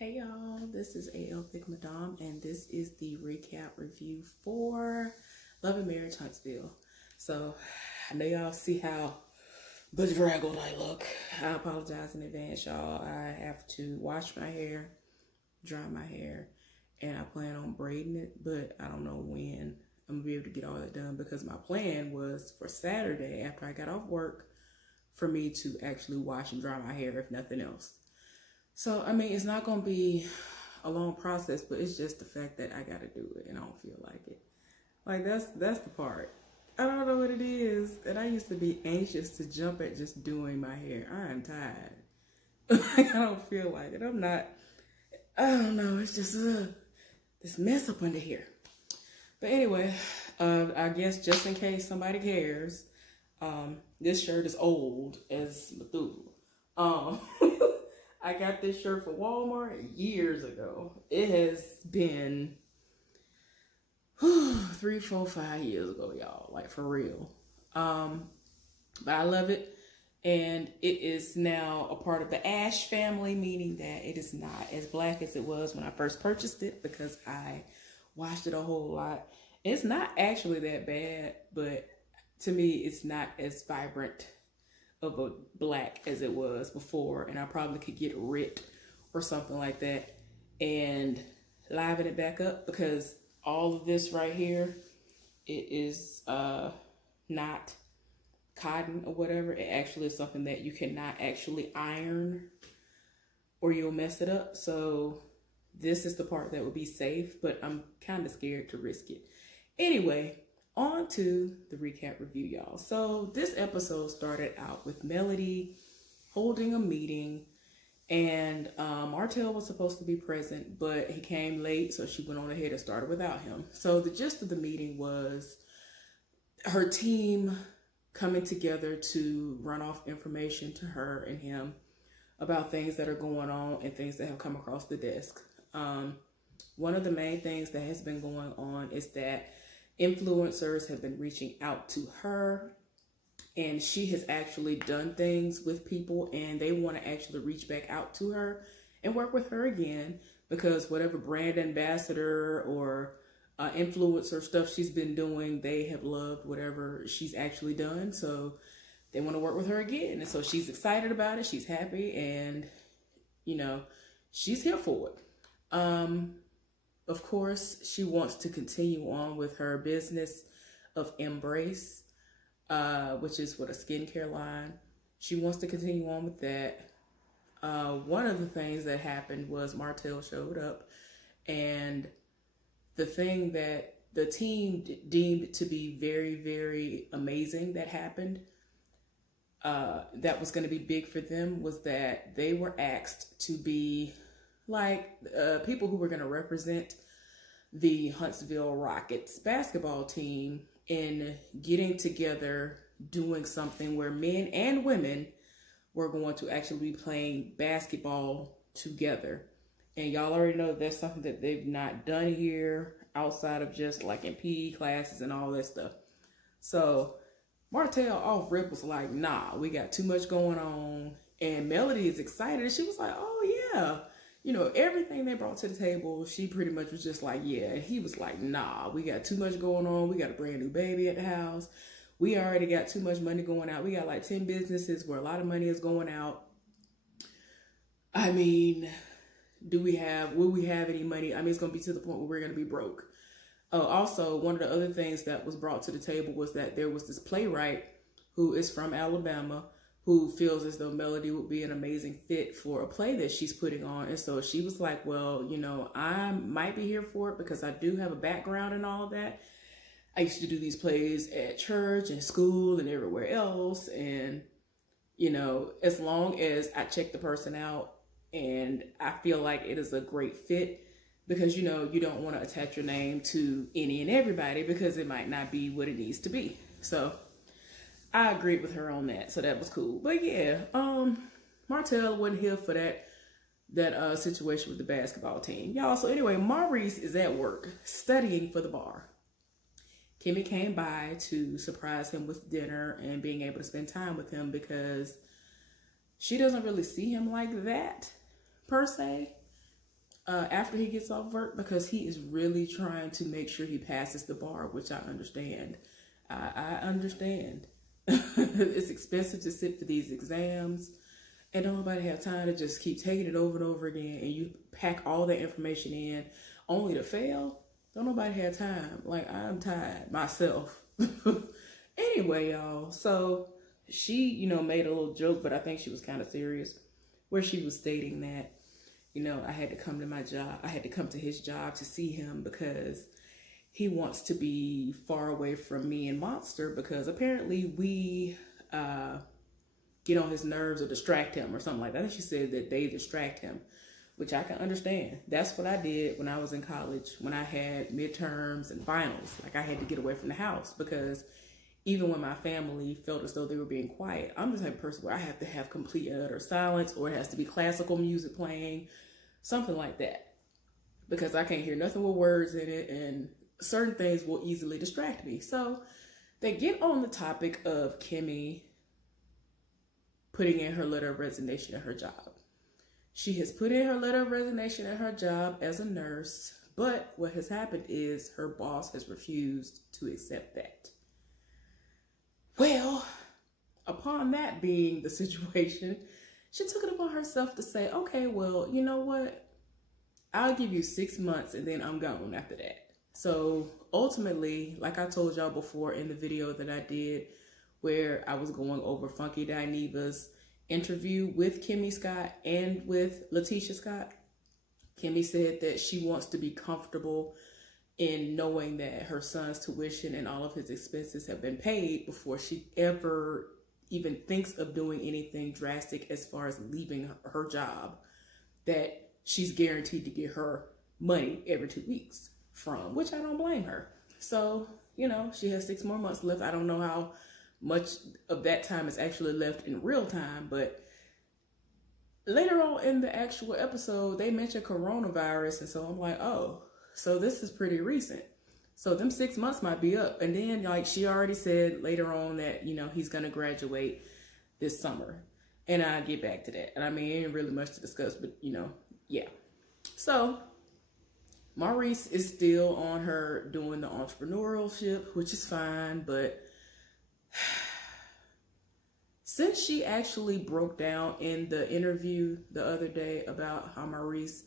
Hey y'all, this is AL Thick Madame, and this is the recap review for Love and Marriage Huntsville. So, I know y'all see how bedraggled I look. I apologize in advance, y'all. I have to wash my hair, dry my hair, and I plan on braiding it, but I don't know when I'm gonna be able to get all that done because my plan was for Saturday after I got off work for me to actually wash and dry my hair, if nothing else. So, I mean, it's not going to be a long process, but it's just the fact that I got to do it and I don't feel like it. Like, that's the part. I don't know what it is. And I used to be anxious to jump at just doing my hair. I am tired. I don't feel like it. I don't know. It's just this mess up under here. But anyway, I guess just in case somebody cares, this shirt is old as Methuselah. I got this shirt for Walmart years ago. It has been 3, 4, 5 years ago, y'all. Like, for real. But I love it. And it is now a part of the Ash family, meaning that it is not as black as it was when I first purchased it because I washed it a whole lot. It's not actually that bad, but to me, it's not as vibrant of a black as it was before, and I probably could get RIT or something like that and liven it back up, because all of this right here, it is not cotton or whatever. It actually is something that you cannot actually iron or you'll mess it up. So this is the part that would be safe, but I'm kind of scared to risk it. Anyway, on to the recap review, y'all. So this episode started out with Melody holding a meeting, and Martell was supposed to be present, but he came late, so she went on ahead and started without him. So the gist of the meeting was her team coming together to run off information to her and him about things that are going on and things that have come across the desk. One of the main things that has been going on is that influencers have been reaching out to her, and she has actually done things with people, and they want to actually reach back out to her and work with her again, because whatever brand ambassador or influencer stuff she's been doing, they have loved whatever she's actually done. So they want to work with her again. And so she's excited about it. She's happy, and, you know, she's here for it. Of course, she wants to continue on with her business of Embrace, which is what, a skincare line. She wants to continue on with that. One of the things that happened was Martell showed up, and the thing that the team deemed to be very, very amazing that happened, that was going to be big for them, was that they were asked to be like people who were going to represent the Huntsville Rockets basketball team in getting together, doing something where men and women were going to actually be playing basketball together. And y'all already know that's something that they've not done here outside of just like in PE classes and all that stuff. So Martell off rip was like, nah, we got too much going on. And Melody is excited. And she was like, oh yeah. You know, everything they brought to the table, she pretty much was just like, yeah. And he was like, nah, we got too much going on. We got a brand new baby at the house. We already got too much money going out. We got like 10 businesses where a lot of money is going out. I mean, will we have any money? I mean, it's going to be to the point where we're going to be broke. Also, one of the other things that was brought to the table was that there was this playwright who is from Alabama, who feels as though Melody would be an amazing fit for a play that she's putting on. And so she was like, well, you know, I might be here for it because I do have a background in all of that. I used to do these plays at church and school and everywhere else. And, you know, as long as I check the person out and I feel like it is a great fit, because, you know, you don't want to attach your name to any and everybody because it might not be what it needs to be. So I agreed with her on that, so that was cool. But yeah, Martell wasn't here for that situation with the basketball team, y'all. So anyway, Maurice is at work studying for the bar. Kimmi came by to surprise him with dinner and being able to spend time with him, because she doesn't really see him like that per se. after he gets off work, because he is really trying to make sure he passes the bar, which I understand. I understand. It's expensive to sit for these exams, and don't nobody have time to just keep taking it over and over again, and you pack all that information in only to fail. Don't nobody have time. Like, I'm tired myself. Anyway, y'all, so she, you know, made a little joke, but I think she was kind of serious, where she was stating that, you know, I had to come to my job. I had to come to his job to see him because he wants to be far away from me and Monster, because apparently we get on his nerves or distract him or something like that. I think she said that they distract him, which I can understand. That's what I did when I was in college, when I had midterms and finals. Like, I had to get away from the house, because even when my family felt as though they were being quiet, I'm the type of person where I have to have complete and utter silence, or it has to be classical music playing, something like that, because I can't hear nothing with words in it, and certain things will easily distract me. So they get on the topic of Kimmi putting in her letter of resignation at her job. She has put in her letter of resignation at her job as a nurse, but what has happened is her boss has refused to accept that. Well, upon that being the situation, she took it upon herself to say, okay, well, you know what? I'll give you 6 months and then I'm gone after that. So ultimately, like I told y'all before in the video that I did, where I was going over Funky Dineva's interview with Kimmi Scott and with Tisha Scott, Kimmi said that she wants to be comfortable in knowing that her son's tuition and all of his expenses have been paid before she ever even thinks of doing anything drastic as far as leaving her job, that she's guaranteed to get her money every 2 weeks from, which I don't blame her. So, you know, she has 6 more months left. I don't know how much of that time is actually left in real time, but later on in the actual episode, they mentioned coronavirus, and so I'm like, oh, so this is pretty recent. So them 6 months might be up. And then, like, she already said later on that, you know, he's going to graduate this summer. And I'll get back to that. And I mean, it ain't really much to discuss, but, you know, yeah. So Maurice is still on her doing the entrepreneurship, which is fine. But since she actually broke down in the interview the other day about how Maurice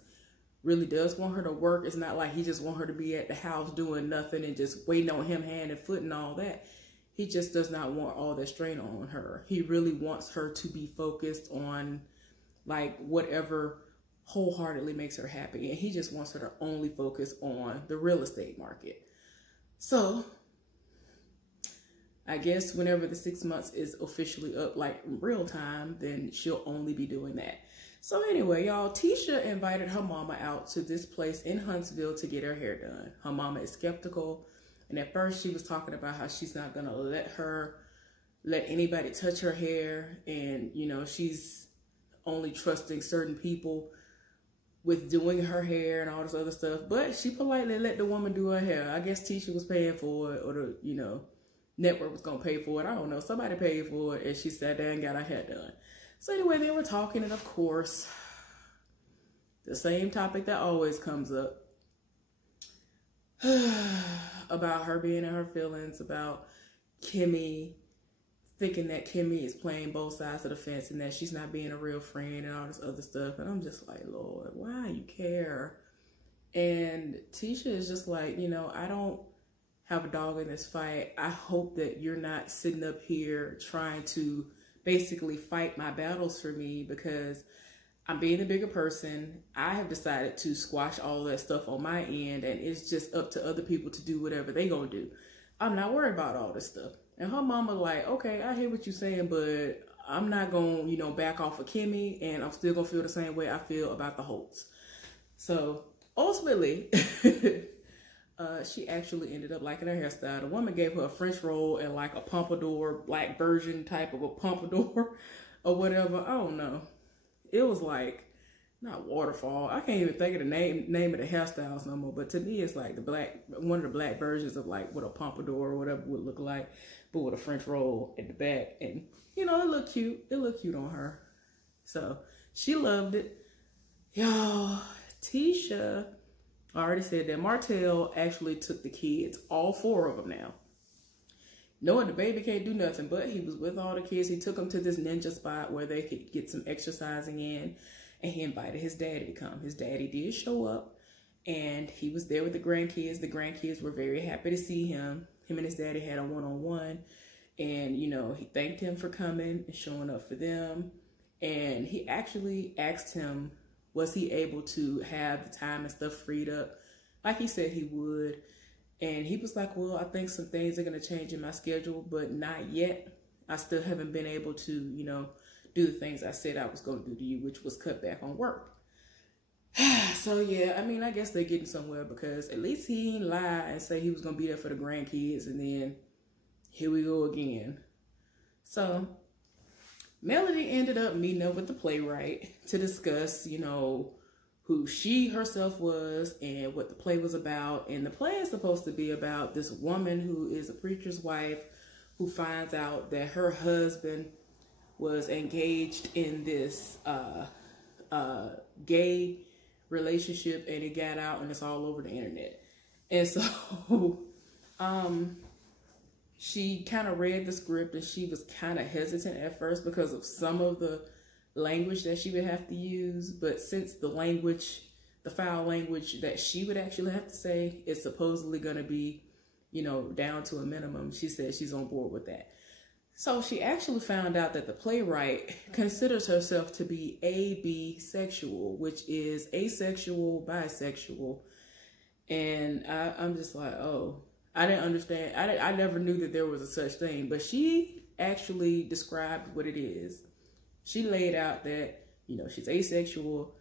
really does want her to work, it's not like he just want her to be at the house doing nothing and just waiting on him hand and foot and all that. He just does not want all that strain on her. He really wants her to be focused on, like, whatever wholeheartedly makes her happy. And he just wants her to only focus on the real estate market. So I guess whenever the 6 months is officially up, like in real time, then she'll only be doing that. So anyway, y'all, Tisha invited her mama out to this place in Huntsville to get her hair done. Her mama is skeptical. And at first she was talking about how she's not going to let anybody touch her hair. And, you know, she's only trusting certain people with doing her hair and all this other stuff. But she politely let the woman do her hair. I guess Tisha was paying for it, or the, you know, network was going to pay for it. I don't know. Somebody paid for it, and she sat there and got her hair done. So anyway, they were talking, and of course, the same topic that always comes up about her being in her feelings, about Kimmi, thinking that Kimmi is playing both sides of the fence and that she's not being a real friend and all this other stuff. And I'm just like, Lord, why you care? And Tisha is just like, you know, I don't have a dog in this fight. I hope that you're not sitting up here trying to basically fight my battles for me, because I'm being the bigger person. I have decided to squash all that stuff on my end, and it's just up to other people to do whatever they gonna do. I'm not worried about all this stuff. And her mama like, okay, I hear what you're saying, but I'm not gonna, you know, back off of Kimmi, and I'm still gonna feel the same way I feel about the Holtz. So ultimately, she actually ended up liking her hairstyle. The woman gave her a French roll and like a pompadour, black version type of a pompadour or whatever. I don't know. It was like, not waterfall. I can't even think of the name of the hairstyles no more. But to me, it's like one of the black versions of like what a pompadour or whatever would look like, but with a French roll at the back. And, you know, it looked cute. It looked cute on her. So she loved it. Y'all, Tisha, I already said that Martell actually took the kids, all 4 of them now. Knowing the baby can't do nothing, but he was with all the kids. He took them to this ninja spot where they could get some exercising in, and he invited his daddy to come. His daddy did show up, and he was there with the grandkids. The grandkids were very happy to see him. Him and his daddy had a one-on-one, and, you know, he thanked him for coming and showing up for them. And he actually asked him, was he able to have the time and stuff freed up like he said he would. And he was like, well, I think some things are going to change in my schedule, but not yet. I still haven't been able to, you know, do the things I said I was going to do to you, which was cut back on work. So, yeah, I mean, I guess they're getting somewhere, because at least he didn't lie and say he was going to be there for the grandkids. And then here we go again. So Melody ended up meeting up with the playwright to discuss, you know, who she herself was and what the play was about. And the play is supposed to be about this woman who is a preacher's wife who finds out that her husband was engaged in this gay relationship, and it got out and it's all over the internet. And so she kind of read the script, and she was kind of hesitant at first because of some of the language that she would have to use. But since the language, the foul language that she would actually have to say is supposedly going to be, you know, down to a minimum, she said she's on board with that. So she actually found out that the playwright considers herself to be abisexual, which is asexual, bisexual. And I'm just like, oh, I didn't understand. I never knew that there was a such thing, but she actually described what it is. She laid out that, you know, she's asexual.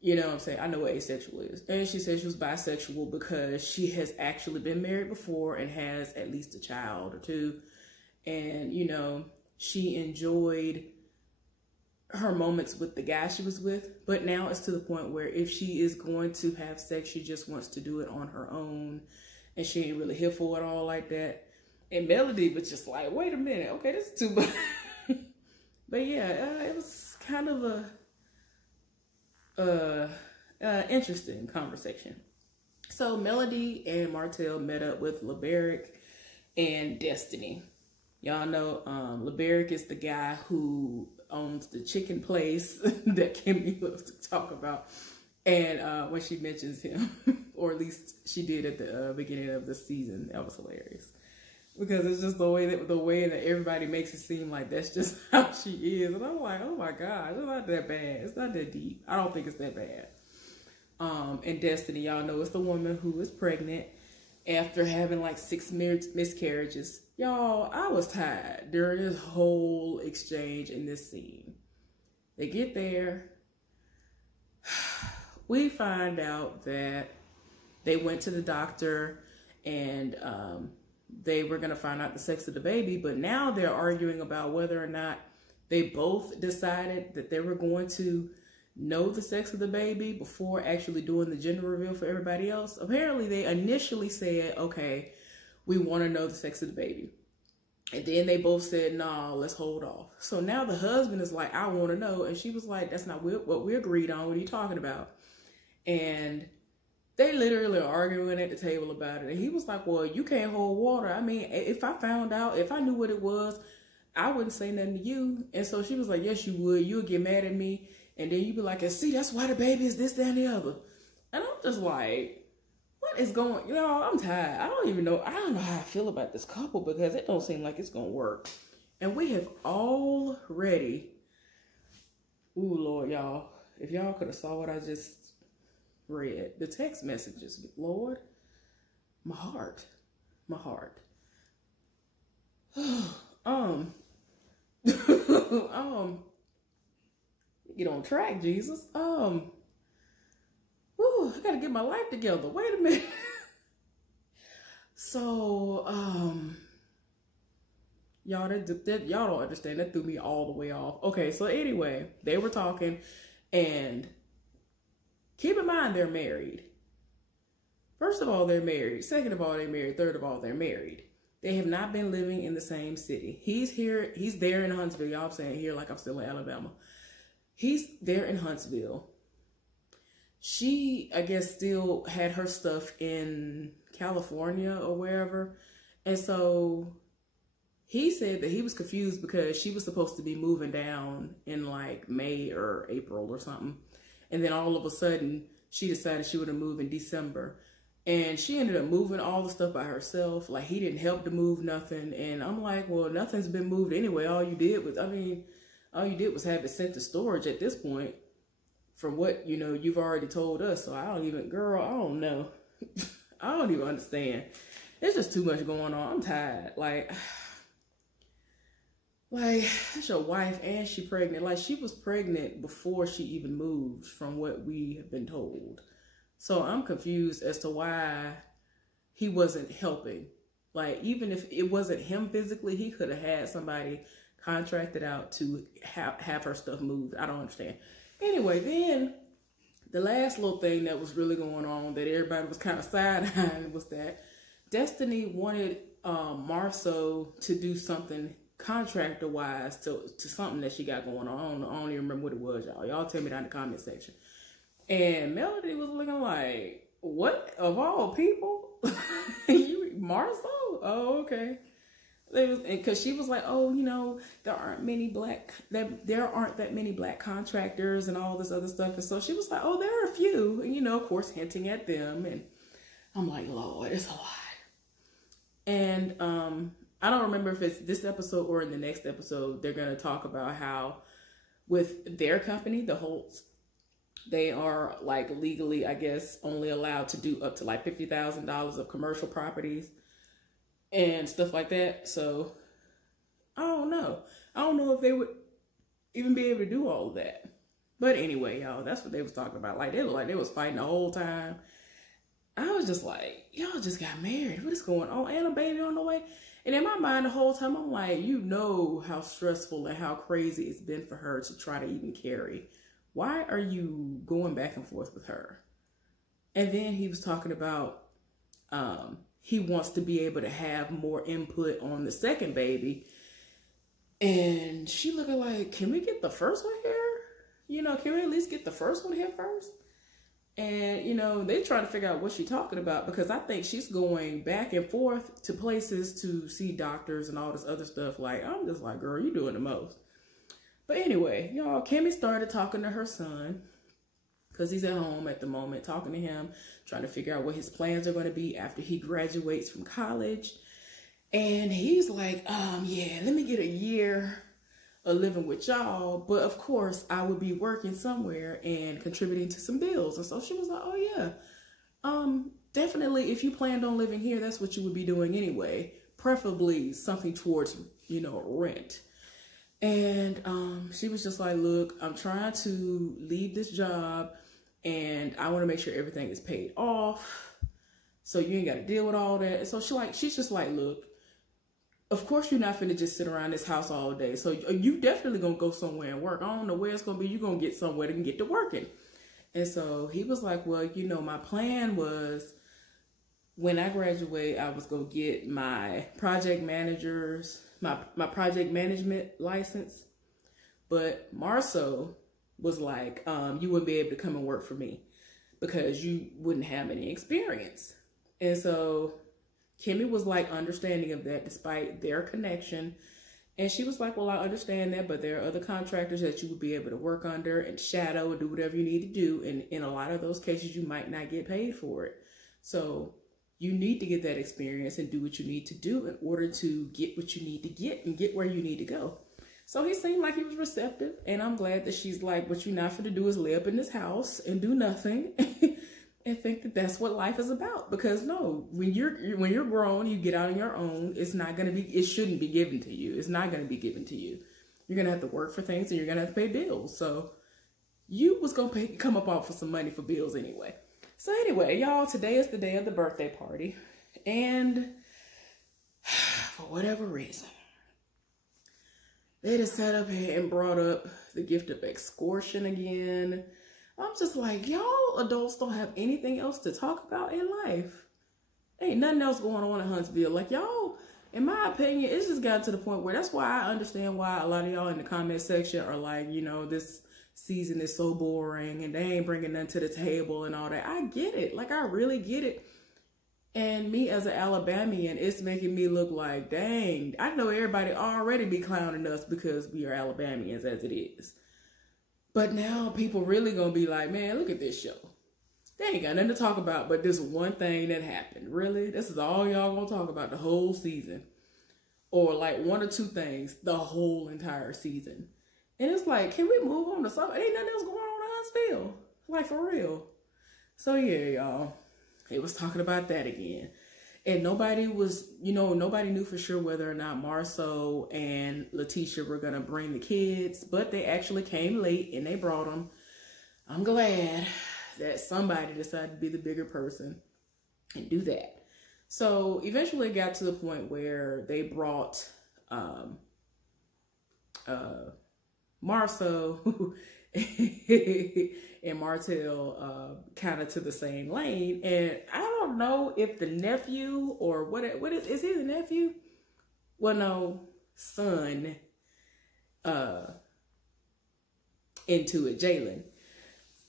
You know what I'm saying? I know what asexual is. And she said she was bisexual because she has actually been married before and has at least a child or 2. And, you know, she enjoyed her moments with the guy she was with. But now it's to the point where if she is going to have sex, she just wants to do it on her own. And she ain't really here for it all like that. And Melody was just like, wait a minute. Okay, this is too much. But yeah, it was kind of a interesting conversation. So Melody and Martell met up with LeBerick and Destiny. Y'all know LeBerick is the guy who owns the chicken place that Kimmy loves to talk about. And when she mentions him, or at least she did at the beginning of the season, that was hilarious. Because it's just the way that everybody makes it seem like that's just how she is. And I'm like, oh my God, it's not that bad. It's not that deep. I don't think it's that bad. And Destiny, y'all know, it's the woman who is pregnant after having like 6 miscarriages. Y'all, I was tired during this whole exchange in this scene. They get there. We find out that they went to the doctor and they were going to find out the sex of the baby, but now they're arguing about whether or not they both decided that they were going to know the sex of the baby before actually doing the gender reveal for everybody else. Apparently, they initially said, okay, we want to know the sex of the baby. And then they both said, no, let's hold off. So now the husband is like, I want to know. And she was like, that's not what we agreed on. What are you talking about? And they literally are arguing at the table about it. And he was like, well, you can't hold water. I mean, if I found out, if I knew what it was, I wouldn't say nothing to you. And so she was like, yes, you would. You would get mad at me. And then you'd be like, see, that's why the baby is this, that, and the other. And I'm just like, what is going, you know, I'm tired. I don't know how I feel about this couple because it don't seem like it's going to work. And we have already, ooh, Lord, y'all, if y'all could have saw what I just read, the text messages, Lord, my heart. Get on track, Jesus. I gotta get my life together. Wait a minute. So, y'all don't understand. That threw me all the way off. Okay, so anyway, they were talking, and keep in mind they're married. First of all, they're married. Second of all, they're married. Third of all, they're married. They have not been living in the same city. He's there in Huntsville. Y'all, I'm saying here like I'm still in Alabama. He's there in Huntsville. she, I guess, still had her stuff in California or wherever. And so he said that he was confused because she was supposed to be moving down in like May or April or something. And then all of a sudden, she decided she would have moved in December. And she ended up moving all the stuff by herself. Like, he didn't help to move nothing. And I'm like, well, nothing's been moved anyway. All you did was, all you did was have it sent to storage at this point. From what, you've already told us. So I don't even, girl, I don't know. I don't even understand. There's just too much going on. I'm tired. Like, that's your wife and she pregnant. Like, she was pregnant before she even moved from what we have been told. So I'm confused as to why he wasn't helping. Like, even if it wasn't him physically, he could have had somebody contracted out to have her stuff moved. I don't understand. Anyway, then the last little thing that was really going on that everybody was kind of side-eyeing was that Destiny wanted Marceau to do something contractor-wise to something that she got going on. I don't even remember what it was, y'all. Y'all tell me down in the comment section. And Melody was looking like, what? Of all people? Marceau? Oh, okay. Because she was like, oh, there aren't that many black contractors and all this other stuff. And so she was like, oh, there are a few, and, of course, hinting at them. And I'm like, Lord, it's a lot. And I don't remember if it's this episode or in the next episode, they're going to talk about how with their company, the Holtz, they are like legally, I guess, only allowed to do up to like $50,000 of commercial properties and stuff like that. So I don't know. I don't know if they would even be able to do all of that. But anyway, y'all, that's what they was talking about. Like, they looked like they was fighting the whole time. I was just like, y'all just got married. What is going on? And a baby on the way. And in my mind the whole time, I'm like, how stressful and how crazy it's been for her to try to even carry. Why are you going back and forth with her? And then he was talking about he wants to be able to have more input on the second baby. And she looking like, can we get the first one here? Can we at least get the first one here first? And, they trying to figure out what she's talking about, because I think she's going back and forth to places to see doctors and all this other stuff. Like, I'm just like, girl, you doing the most. But anyway, y'all, Kimmi started talking to her son, because he's at home at the moment, talking to him, trying to figure out what his plans are going to be after he graduates from college. And he's like, yeah, let me get a year of living with y'all. But of course, I would be working somewhere and contributing to some bills. And so she was like, oh yeah, definitely if you planned on living here, that's what you would be doing anyway. Preferably something towards, rent. And she was just like, look, I'm trying to leave this job and I want to make sure everything is paid off, so you ain't got to deal with all that. And so she's just like, look, of course you're not finna just sit around this house all day. So you definitely gonna go somewhere and work. I don't know where it's gonna be. You're gonna get somewhere to get to working. And so he was like, well, my plan was when I graduate, I was gonna get my project managers, my project management license. But Marceau was like, you wouldn't be able to come and work for me because you wouldn't have any experience. And so Kimmi was like understanding of that despite their connection. And she was like, well, I understand that, but there are other contractors that you would be able to work under and shadow and do whatever you need to do. And in a lot of those cases, you might not get paid for it. So you need to get that experience and do what you need to do in order to get what you need to get and get where you need to go. So he seemed like he was receptive, and I'm glad that she's like, what you're not going to do is lay up in this house and do nothing and think that that's what life is about. Because no, when you're grown, you get out on your own. It's not going to be, it shouldn't be given to you. It's not going to be given to you. You're going to have to work for things and you're going to have to pay bills. So you was going to come up off for some money for bills anyway. So anyway, y'all, today is the day of the birthday party. And for whatever reason, they just sat up here and brought up the gift of extortion again. I'm just like, y'all adults don't have anything else to talk about in life. Ain't nothing else going on in Huntsville. Like, y'all, in my opinion, it's just gotten to the point where that's why I understand why a lot of y'all in the comment section are like, this season is so boring and they ain't bringing nothing to the table and all that. I get it. Like, I really get it. And me as an Alabamian, it's making me look like, dang, I know everybody already be clowning us because we are Alabamians as it is. But now people really gonna be like, man, look at this show. They ain't got nothing to talk about but this one thing that happened. Really? This is all y'all gonna talk about the whole season. Or like one or two things the whole entire season. And it's like, can we move on to something? Ain't nothing else going on in Huntsville. Like, for real. So yeah, y'all. It was talking about that again. And nobody was, you know, nobody knew for sure whether or not Marceau and Tisha were going to bring the kids. But they actually came late and they brought them. I'm glad that somebody decided to be the bigger person and do that. So eventually it got to the point where they brought Marceau and Martell kind of to the same lane. And I don't know if the nephew or what is he the nephew? Well, no, son into it, Jalen,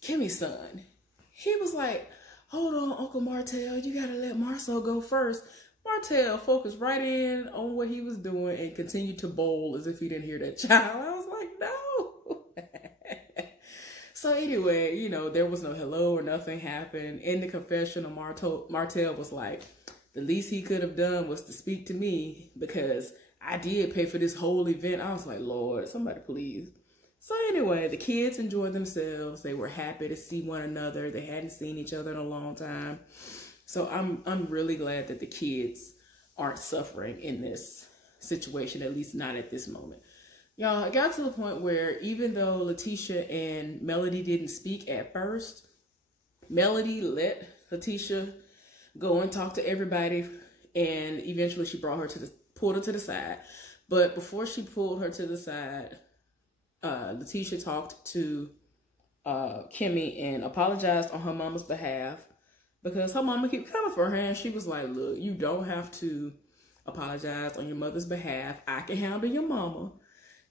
Kimmy's son. He was like, hold on, Uncle Martell, you gotta let Marceau go first. Martell focused right in on what he was doing and continued to bowl as if he didn't hear that child. I was like, no. So anyway, you know, there was no hello or nothing happened. In the confessional, Martell was like, the least he could have done was to speak to me because I did pay for this whole event. I was like, Lord, somebody please. So anyway, the kids enjoyed themselves. They were happy to see one another. They hadn't seen each other in a long time. So I'm really glad that the kids aren't suffering in this situation, at least not at this moment. Y'all, it got to the point where even though Letitia and Melody didn't speak at first, Melody let Letitia go and talk to everybody, and eventually she pulled her to the side. But before she pulled her to the side, Letitia talked to Kimmi and apologized on her mama's behalf because her mama kept coming for her, and she was like, look, you don't have to apologize on your mother's behalf. I can handle your mama.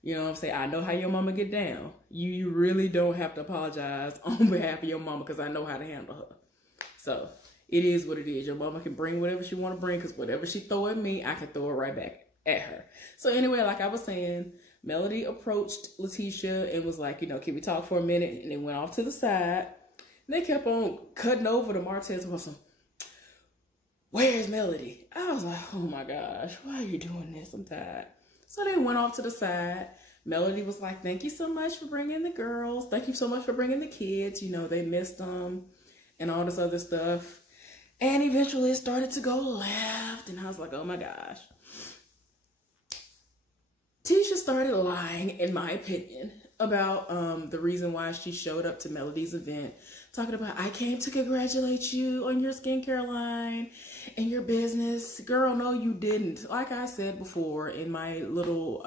You know what I'm saying? I know how your mama get down. You really don't have to apologize on behalf of your mama because I know how to handle her. So it is what it is. Your mama can bring whatever she want to bring because whatever she throw at me, I can throw it right back at her. So anyway, like I was saying, Melody approached Letitia and was like, you know, can we talk for a minute? And they went off to the side. And they kept on cutting over to Martez and was like, where's Melody? I was like, oh my gosh, why are you doing this? I'm tired. So they went off to the side. Melody was like, thank you so much for bringing the girls. Thank you so much for bringing the kids. You know, they missed them and all this other stuff. And eventually it started to go left. And I was like, oh my gosh. Tisha started lying, in my opinion, about the reason why she showed up to Melody's event. Talking about, I came to congratulate you on your skincare line and your business. Girl, no, you didn't. Like I said before in my little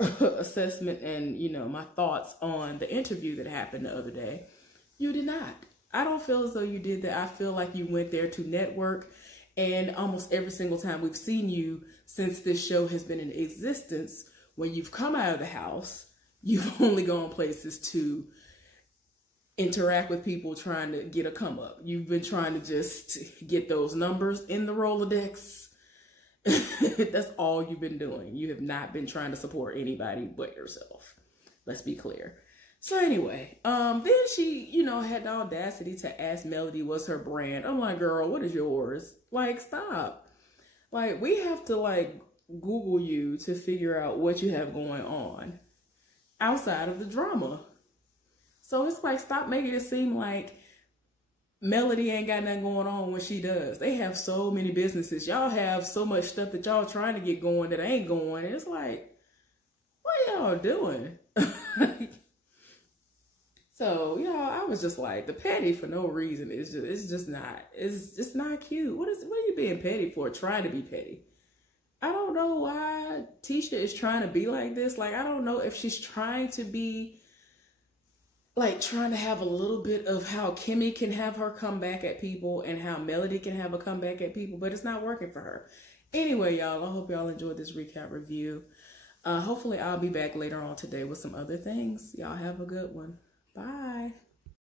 assessment and, you know, my thoughts on the interview that happened the other day, you did not. I don't feel as though you did that. I feel like you went there to network, and almost every single time we've seen you since this show has been in existence, when you've come out of the house, you've only gone places to interact with people trying to get a come up. You've been trying to just get those numbers in the Rolodex. That's all you've been doing. You have not been trying to support anybody but yourself. Let's be clear. So anyway, then she, you know, had the audacity to ask Melody what's her brand. I'm like, girl, what is yours? Like, stop. Like, we have to, like, Google you to figure out what you have going on outside of the drama. So it's like, stop making it seem like Melody ain't got nothing going on when she does. They have so many businesses. Y'all have so much stuff that y'all trying to get going that ain't going. And it's like, what y'all doing? So, y'all, I was just like, the petty for no reason is just not cute. What are you being petty for? Trying to be petty. I don't know why Tisha is trying to be like this. Like, I don't know if she's trying to be, like, trying to have a little bit of how Kimmi can have her come back at people and how Melody can have a comeback at people, but it's not working for her. Anyway, y'all, I hope y'all enjoyed this recap review. Hopefully I'll be back later on today with some other things. Y'all have a good one. Bye.